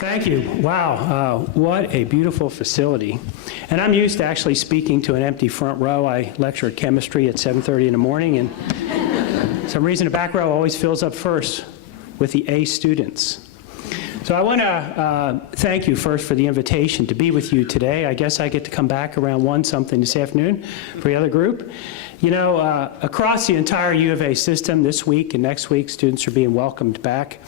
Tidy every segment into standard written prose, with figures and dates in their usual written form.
Thank you. Wow, what a beautiful facility. And I'm used to actually speaking to an empty front row. I lecture chemistry at 7:30 in the morning, and for some reason the back row always fills up first with the A students. So I want to thank you first for the invitation to be with you today. I guess I get to come back around 1 something this afternoon for the other group. You know, across the entire U of A system this week and next week, students are being welcomed back.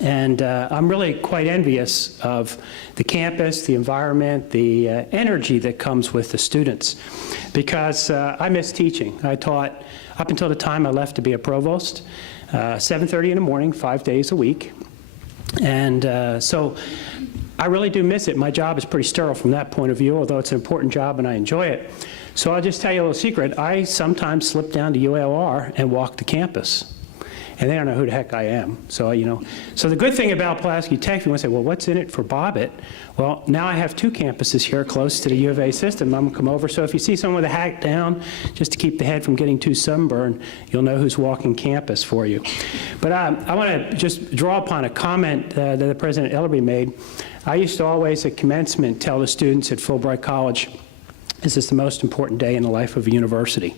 And I'm really quite envious of the campus, the environment, the energy that comes with the students, because I miss teaching. I taught up until the time I left to be a provost, 7:30 in the morning, 5 days a week. And so I really do miss it. My job is pretty sterile from that point of view, although it's an important job and I enjoy it. So I'll just tell you a little secret. I sometimes slip down to ULR and walk the campus. And they don't know who the heck I am. So, you know, so the good thing about Pulaski Tech, if you want to say, well, what's in it for Bobbitt? Well, now I have 2 campuses here close to the U of A system. I'm going to come over. So if you see someone with a hat down, just to keep the head from getting too sunburned, you'll know who's walking campus for you. But I want to just draw upon a comment that the President Ellerby made. I used to always at commencement tell the students at Fulbright College, this is the most important day in the life of a university.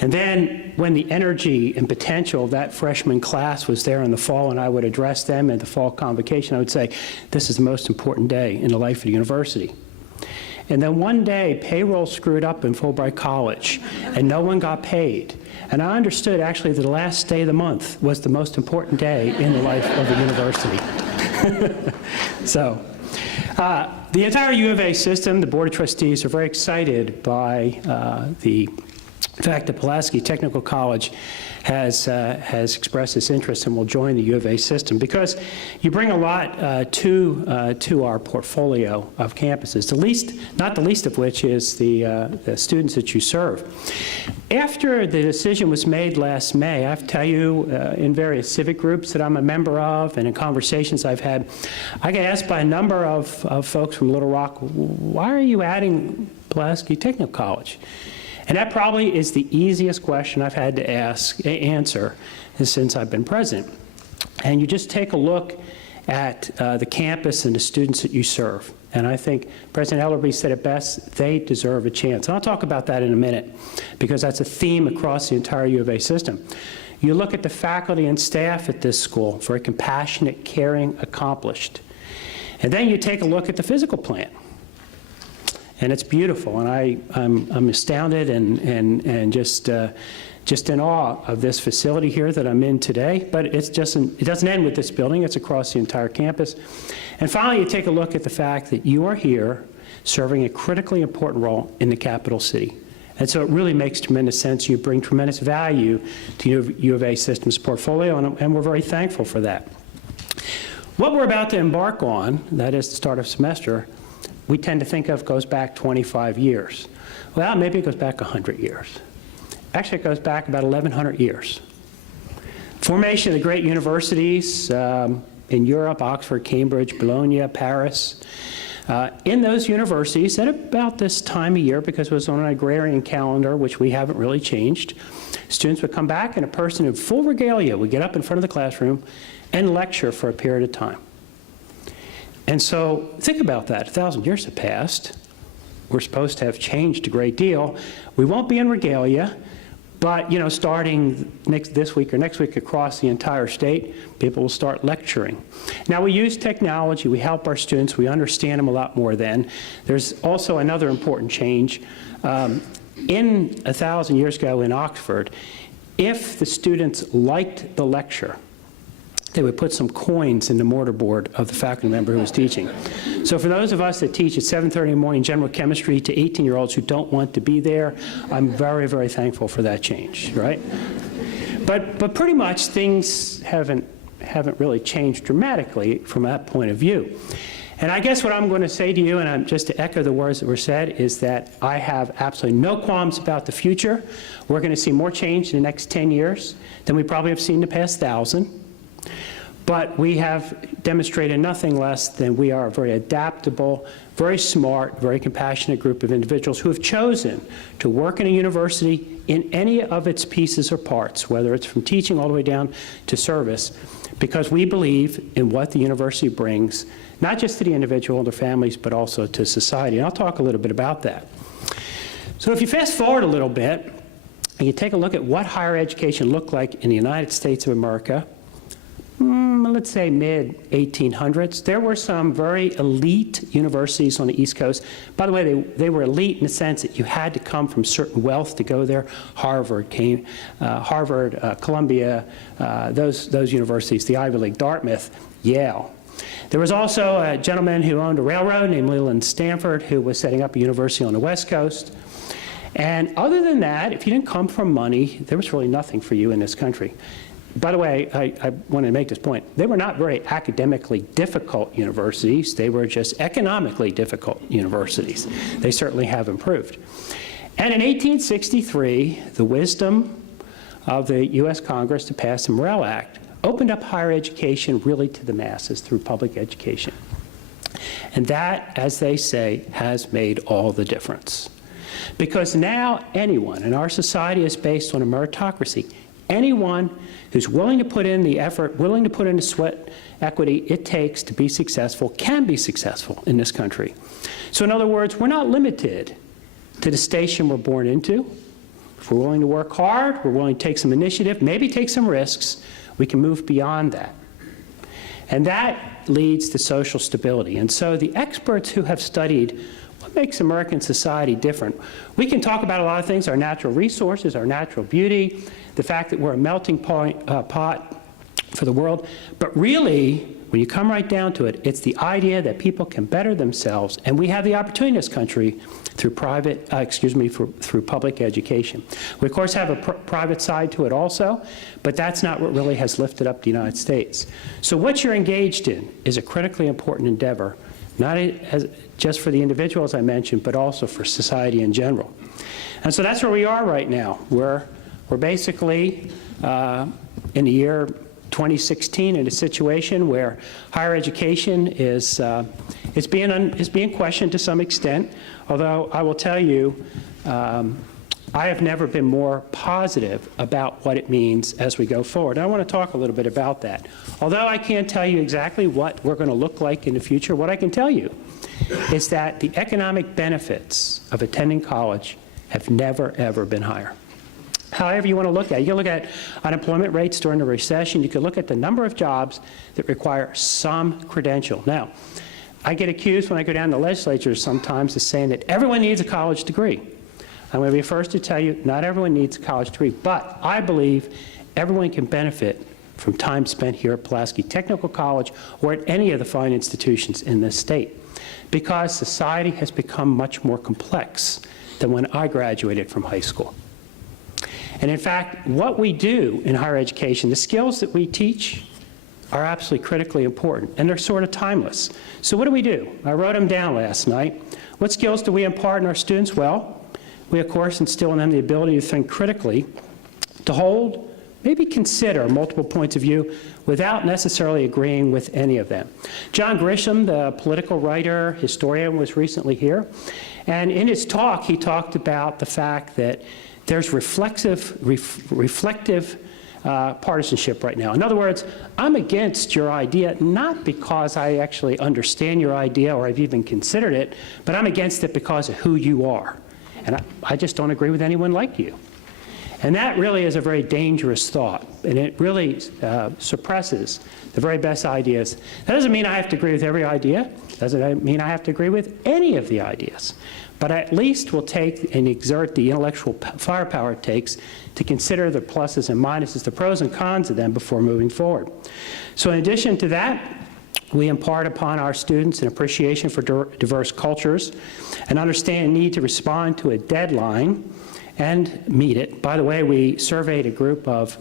And then when the energy and potential of that freshman class was there in the fall and I would address them at the fall convocation, I would say, this is the most important day in the life of the university. And then one day, payroll screwed up in Fulbright College and no one got paid. And I understood actually that the last day of the month was the most important day in the life of the university. So, the entire U of A system, the Board of Trustees are very excited by the fact that Pulaski Technical College has expressed its interest and will join the U of A system, because you bring a lot to our portfolio of campuses, not the least of which is the students that you serve. After the decision was made last May, I have to tell you, in various civic groups that I'm a member of and in conversations I've had, I get asked by a number of folks from Little Rock, why are you adding Pulaski Technical College? And that probably is the easiest question I've had to answer since I've been president. And you just take a look at the campus and the students that you serve. And I think President Ellerby said it best, they deserve a chance. And I'll talk about that in a minute, because that's a theme across the entire U of A system. You look at the faculty and staff at this school, very compassionate, caring, accomplished. And then you take a look at the physical plant. And it's beautiful, and I'm astounded and just in awe of this facility here that I'm in today. But it doesn't end with this building. It's across the entire campus. And finally, you take a look at the fact that you are here serving a critically important role in the capital city. And so it really makes tremendous sense. You bring tremendous value to U of A Systems portfolio, and we're very thankful for that. What we're about to embark on, that is the start of semester, we tend to think of goes back 25 years. Well, maybe it goes back 100 years. Actually, it goes back about 1,100 years. Formation of the great universities in Europe, Oxford, Cambridge, Bologna, Paris. In those universities, at about this time of year, because it was on an agrarian calendar, which we haven't really changed, students would come back and a person in full regalia would get up in front of the classroom and lecture for a period of time. And so think about that. 1,000 years have passed. We're supposed to have changed a great deal. We won't be in regalia, but you know, starting this week or next week across the entire state, people will start lecturing. Now we use technology, we help our students, we understand them a lot more then. There's also another important change. In 1,000 years ago in Oxford, if the students liked the lecture, they would put some coins in the mortarboard of the faculty member who was teaching. So for those of us that teach at 7:30 in the morning general chemistry to 18-year-olds who don't want to be there, I'm very, very thankful for that change, right? But pretty much things haven't really changed dramatically from that point of view. And I guess what I'm going to say to you, and just to echo the words that were said, is that I have absolutely no qualms about the future. We're going to see more change in the next 10 years than we probably have seen in the past 1,000. But we have demonstrated nothing less than we are a very adaptable, very smart, very compassionate group of individuals who have chosen to work in a university in any of its pieces or parts, whether it's from teaching all the way down to service, because we believe in what the university brings, not just to the individual and their families, but also to society. And I'll talk a little bit about that. So if you fast forward a little bit, and you take a look at what higher education looked like in the United States of America, let's say mid-1800s, there were some very elite universities on the East Coast. By the way, they were elite in the sense that you had to come from certain wealth to go there. Harvard, Columbia, those universities, the Ivy League, Dartmouth, Yale. There was also a gentleman who owned a railroad named Leland Stanford who was setting up a university on the West Coast. And other than that, if you didn't come from money, there was really nothing for you in this country. By the way, I want to make this point. They were not very academically difficult universities. They were just economically difficult universities. They certainly have improved. And in 1863, the wisdom of the U.S. Congress to pass the Morrill Act opened up higher education really to the masses through public education. And that, as they say, has made all the difference. Because now anyone, and our society is based on a meritocracy, anyone who's willing to put in the effort, willing to put in the sweat equity it takes to be successful, can be successful in this country. So in other words, we're not limited to the station we're born into. If we're willing to work hard, we're willing to take some initiative, maybe take some risks, we can move beyond that. And that leads to social stability. And so the experts who have studied what makes American society different, we can talk about a lot of things, our natural resources, our natural beauty, the fact that we're a melting pot for the world. But really, when you come right down to it, it's the idea that people can better themselves, and we have the opportunity in this country through through public education. We, of course, have a private side to it also, but that's not what really has lifted up the United States. So what you're engaged in is a critically important endeavor, not just for the individual, as I mentioned, but also for society in general. And so that's where we are right now. We're basically in the year 2016 in a situation where higher education is being questioned to some extent, although I will tell you, I have never been more positive about what it means as we go forward. And I want to talk a little bit about that. Although I can't tell you exactly what we're going to look like in the future, what I can tell you is that the economic benefits of attending college have never, ever been higher. However you want to look at it. You can look at unemployment rates during the recession. You can look at the number of jobs that require some credential. Now, I get accused when I go down to the legislature sometimes of saying that everyone needs a college degree. I'm going to be first to tell you, not everyone needs a college degree, but I believe everyone can benefit from time spent here at Pulaski Technical College or at any of the fine institutions in this state, because society has become much more complex than when I graduated from high school. And in fact, what we do in higher education, the skills that we teach are absolutely critically important, and they're sort of timeless. So what do? I wrote them down last night. What skills do we impart in our students? Well, we, of course, instill in them the ability to think critically, to hold, maybe consider multiple points of view without necessarily agreeing with any of them. John Grisham, the political writer, historian, was recently here, and in his talk, he talked about the fact that there's reflective partisanship right now. In other words, I'm against your idea, not because I actually understand your idea or I've even considered it, but I'm against it because of who you are. And I just don't agree with anyone like you. And that really is a very dangerous thought, and it really suppresses the very best ideas. That doesn't mean I have to agree with every idea. Doesn't mean I have to agree with any of the ideas. But I at least will take and exert the intellectual firepower it takes to consider the pluses and minuses, the pros and cons of them before moving forward. So in addition to that, we impart upon our students an appreciation for diverse cultures, an understanding need to respond to a deadline and meet it. By the way, we surveyed a group of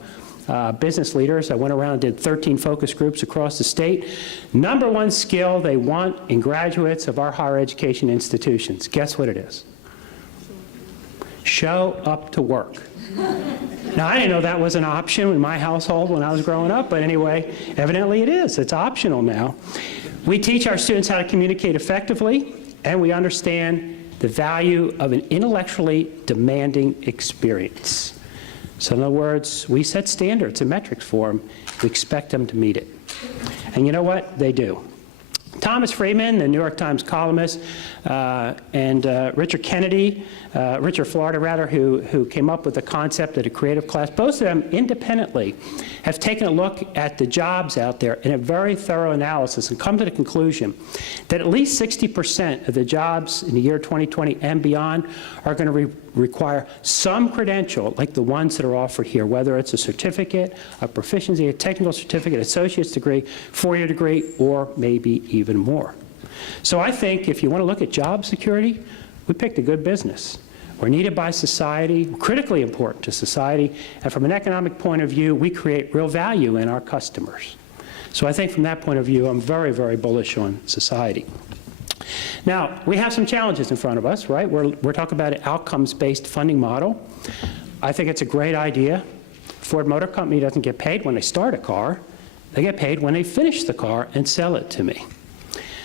business leaders. I went around and did 13 focus groups across the state. Number one skill they want in graduates of our higher education institutions. Guess what it is? Show up to work. Now, I didn't know that was an option in my household when I was growing up, but anyway, evidently it is. It's optional now. We teach our students how to communicate effectively, and we understand the value of an intellectually demanding experience. So in other words, we set standards and metrics for them. We expect them to meet it. And you know what? They do. Thomas Friedman, the New York Times columnist, and Richard Florida, who came up with the concept of a creative class, both of them independently have taken a look at the jobs out there in a very thorough analysis and come to the conclusion that at least 60% of the jobs in the year 2020 and beyond are going to require some credential like the ones that are offered here, whether it's a certificate, a proficiency, a technical certificate, associate's degree, four-year degree, or maybe even more. So I think if you want to look at job security, we picked a good business. We're needed by society, critically important to society, and from an economic point of view, we create real value in our customers. So I think from that point of view, I'm very, very bullish on society. Now, we have some challenges in front of us, right? We're talking about an outcomes-based funding model. I think it's a great idea. Ford Motor Company doesn't get paid when they start a car. They get paid when they finish the car and sell it to me.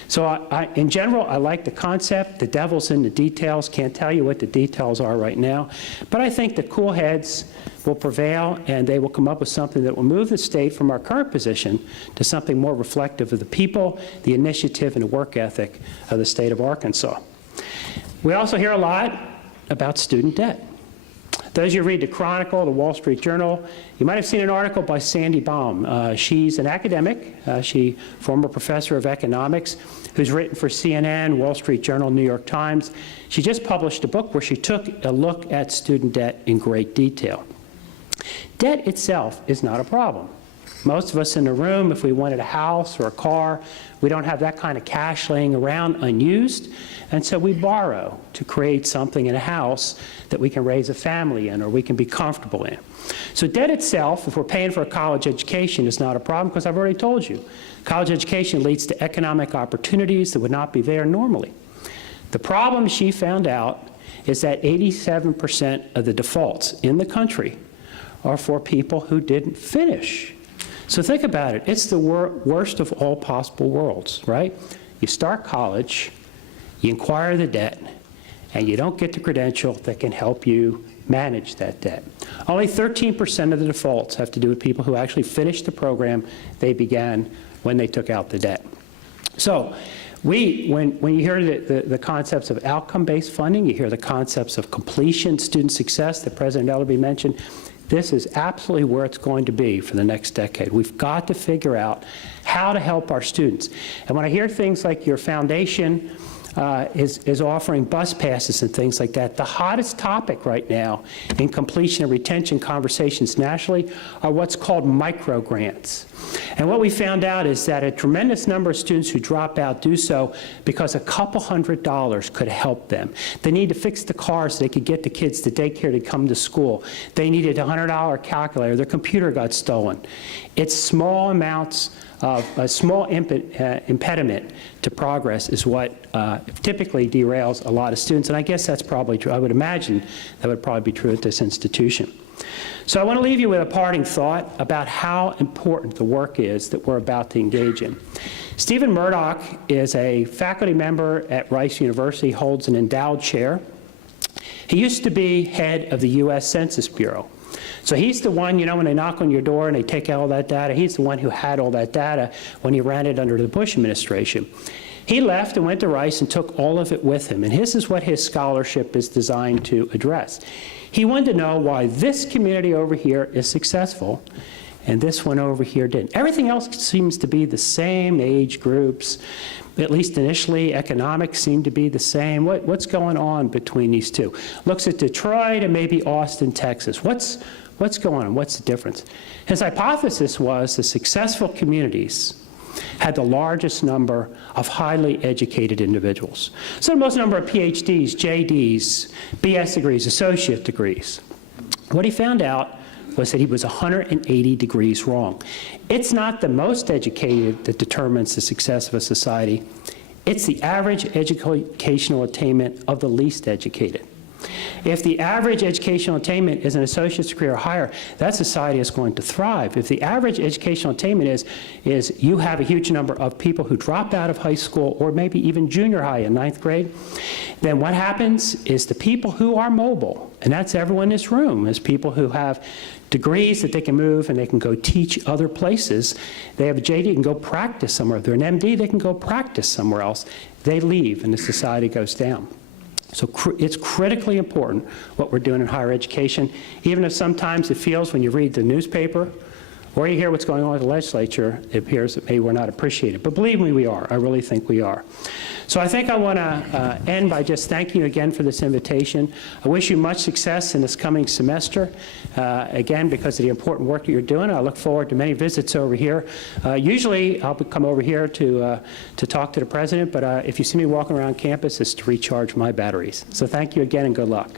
So in general, I like the concept. The devil's in the details. Can't tell you what the details are right now. But I think the cool heads will prevail, and they will come up with something that will move the state from our current position to something more reflective of the people, the initiative, and the work ethic of the state of Arkansas. We also hear a lot about student debt. Those of you who read the Chronicle, the Wall Street Journal, you might have seen an article by Sandy Baum. She's an academic, former professor of economics, who's written for CNN, Wall Street Journal, New York Times. She just published a book where she took a look at student debt in great detail. Debt itself is not a problem. Most of us in the room, if we wanted a house or a car, we don't have that kind of cash laying around unused, and so we borrow to create something in a house that we can raise a family in or we can be comfortable in. So debt itself, if we're paying for a college education, is not a problem because I've already told you. College education leads to economic opportunities that would not be there normally. The problem she found out is that 87% of the defaults in the country are for people who didn't finish. So think about it. It's the worst of all possible worlds, right? You start college, you acquire the debt, and you don't get the credential that can help you manage that debt. Only 13% of the defaults have to do with people who actually finished the program they began when they took out the debt. So when you hear the concepts of outcome-based funding, you hear the concepts of completion, student success that President Ellerby mentioned, this is absolutely where it's going to be for the next decade. We've got to figure out how to help our students. And when I hear things like your foundation is offering bus passes and things like that, the hottest topic right now in completion and retention conversations nationally are what's called micro grants. And what we found out is that a tremendous number of students who drop out do so because a couple $100 could help them. They need to fix the cars so they could get the kids to daycare to come to school. They needed a $100 calculator. Their computer got stolen. It's small amounts of a small impediment to progress is what typically derails a lot of students. And I guess that's probably true. I would imagine that would probably be true at this institution. So I want to leave you with a parting thought about how important the work is that we're about to engage in. Stephen Murdoch is a faculty member at Rice University, holds an endowed chair. He used to be head of the U.S. Census Bureau. So he's the one, you know, when they knock on your door and they take out all that data, he's the one who had all that data when he ran it under the Bush administration. He left and went to Rice and took all of it with him, and this is what his scholarship is designed to address. He wanted to know why this community over here is successful and this one over here didn't. Everything else seems to be the same age groups, at least initially. Economics seem to be the same. What's going on between these two? Looks at Detroit and maybe Austin, Texas. What's going on? What's the difference? His hypothesis was the successful communities had the largest number of highly educated individuals. So the most number of PhDs, JDs, BS degrees, associate degrees. What he found out was that he was 180 degrees wrong. It's not the most educated that determines the success of a society. It's the average educational attainment of the least educated. If the average educational attainment is an associate's degree or higher, that society is going to thrive. If the average educational attainment is you have a huge number of people who drop out of high school or maybe even junior high in 9th grade, then what happens is the people who are mobile, and that's everyone in this room, is people who have degrees that they can move and they can go teach other places. They have a JD, they can go practice somewhere. If they're an MD, they can go practice somewhere else. They leave and the society goes down. So it's critically important what we're doing in higher education, even if sometimes it feels when you read the newspaper or you hear what's going on with the legislature, it appears that maybe we're not appreciated. But believe me, we are. I really think we are. So I think I want to end by just thanking you again for this invitation. I wish you much success in this coming semester, again, because of the important work that you're doing. I look forward to many visits over here. Usually, I'll come over here to talk to the president, but if you see me walking around campus, it's to recharge my batteries. So thank you again, and good luck.